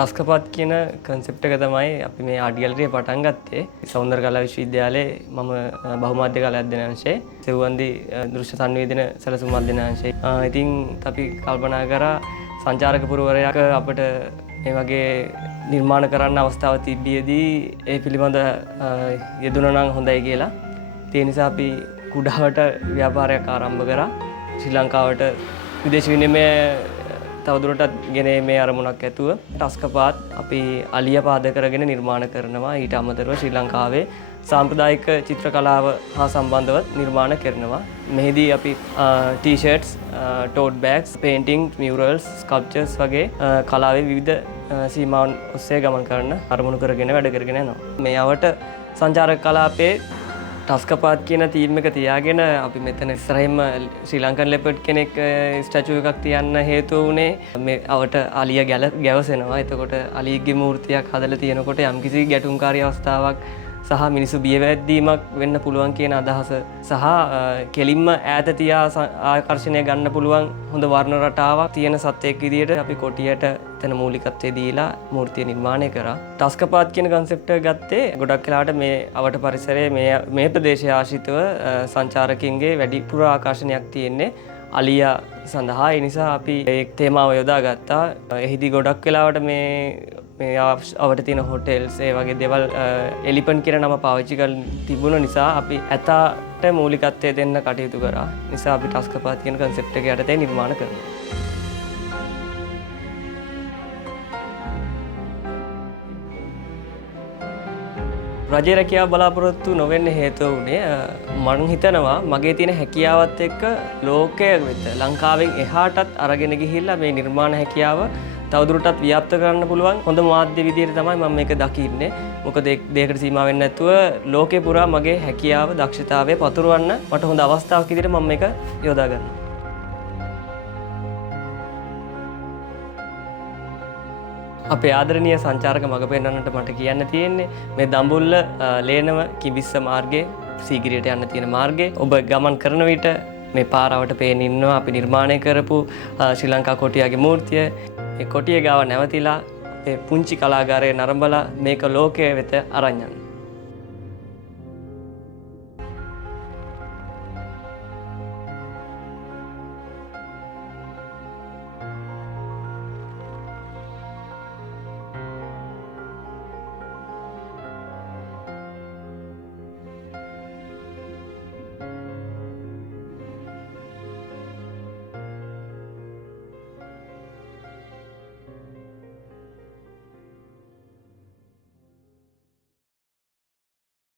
ටස්කපත් කියන කන්සෙප්ට් එක තමයි අපි මේ ආර්ට් ගැලරිය පටන් ගත්තේ. සෞන්දර්ය කලා විශ්වවිද්‍යාලයේ මම බහුමාධ්‍ය කලා අධ්‍යයනාංශයේ සෙව්වන්දි දෘශ්‍ය සංවේදන සැලසුම් අධ්‍යයනාංශයේ. ඉතින් අපි කල්පනා කරා සංචාරක පුරවරයෙක් අපිට මේ වගේ නිර්මාණ කරන්න අවස්ථාව තිබියදී ඒ පිළිබඳ යෙදුණා නම් හොඳයි කියලා. ඒ නිසා අපි කුඩාවට ව්‍යාපාරයක් ආරම්භ කරා. ශ්‍රී ලංකාවට විදේශ විනිමය තවදුරටත් ගෙනීමේ අරමුණක් ඇතුව ටස්කපාත් අපි අලිය පාද කරගෙන නිර්මාණ කරනවා. ඊට අමතරව ශ්‍රී ලංකාවේ සාම්ප්‍රදායික චිත්‍ර කලාව හා සම්බන්ධව නිර්මාණ කරනවා. මෙහිදී අපි ටී-ෂර්ට්ස්, ටෝට් බෑග්ස්, පේන්ටිංග්, මියුරල්ස්, ස්කල්ප්චර්ස් වගේ කලාවේ විවිධ සීමාවන් ඔස්සේ ගමන් කරන අරමුණු කරගෙන වැඩ කරගෙන යනවා. මේ යවට සංචාරක කලාපයේ ටස්කපාත් කියන තීම් එක තියාගෙන අපි මෙතන ඉස්සරහින්ම ශ්‍රී ලංකන් ලෙපර්ඩ් කෙනෙක් ස්ටැචු එකක් තියන්න හේතුව වුණේ මේ අවට අලිය ගැවසෙනවා. එතකොට අලියගේ මූර්තියක් හදලා තියෙනකොට යම්කිසි ගැටුම්කාරී අවස්ථාවක් සහ මිනිස්සු බියවැද්දීමක් වෙන්න පුළුවන් කියන අදහස සහ කෙලින්ම ඈත තියා ආකර්ෂණය ගන්න පුළුවන් හොඳ වර්ණ රටාවක් තියෙන සත්‍යයක් විදිහට අපි කොටියට එතන මූලිකත්වය දීලා මූර්තිය නිර්මාණය කරා. ටස්කපාත් කියන කන්සෙප්ට් එක ගත්තේ ගොඩක් වෙලාවට මේ අවට පරිසරයේ මේ ප්‍රදේශය ආශ්‍රිතව සංචාරකින්ගේ වැඩිපුර ආකර්ෂණයක් තියෙන්නේ අලියා සඳහා. ඒ නිසා අපි ඒ තේමාව යොදා ගත්තා. එහිදී ගොඩක් වෙලාවට මේ අවට තියෙන හොටෙල්ස් ඒ වගේ දේවල් එලිෆන්ට් කියන නම පාවිච්චි කරලා තිබුණ නිසා අපි ඇතාට මූලිකත්වය දෙන්න කටයුතු කරා. නිසා අපි ටස්කපාත් කියන කන්සෙප්ට් එක යටතේ නිර්මාණ කරනවා. රජයේ රැකියාව බලාපොරොත්තු නොවෙන්න හේතුව වුණේ මම හිතනවා මගේ තියෙන හැකියාවත් එක්ක ලෝකයේ වෙත ලංකාවෙන් එහාටත් අරගෙන ගිහිල්ලා මේ නිර්මාණ හැකියාව තවදුරටත් ව්‍යාප්ත කරන්න පුළුවන් හොඳ මාධ්‍ය විදියට තමයි මම මේක දකින්නේ. මොකද දෙයකට සීමා වෙන්නේ නැතුව ලෝකේ පුරා මගේ හැකියාව දක්ෂතාවය පතුරවන්න මට හොඳ අවස්ථාවක් විදියට මම මේක යොදා ගන්නවා. අපේ ආදරණීය සංචාරක මඟ පෙන්වන්නට මට කියන්න තියෙන්නේ මේ දඹුල්ල ලේනම කිඹිස්ස මාර්ගයේ සීගිරියට යන්න තියෙන මාර්ගයේ ඔබ ගමන් කරන විට මේ පාරවට පේන ඉන්නවා අපි නිර්මාණය කරපු ශ්‍රී ලංකා කොටියාගේ මූර්තිය. ඒ කොටිය ගාව නැවතිලා අපේ පුංචි කලාගාරයේ නරඹලා මේක ලෝකයේ වෙත අරන් යන්න.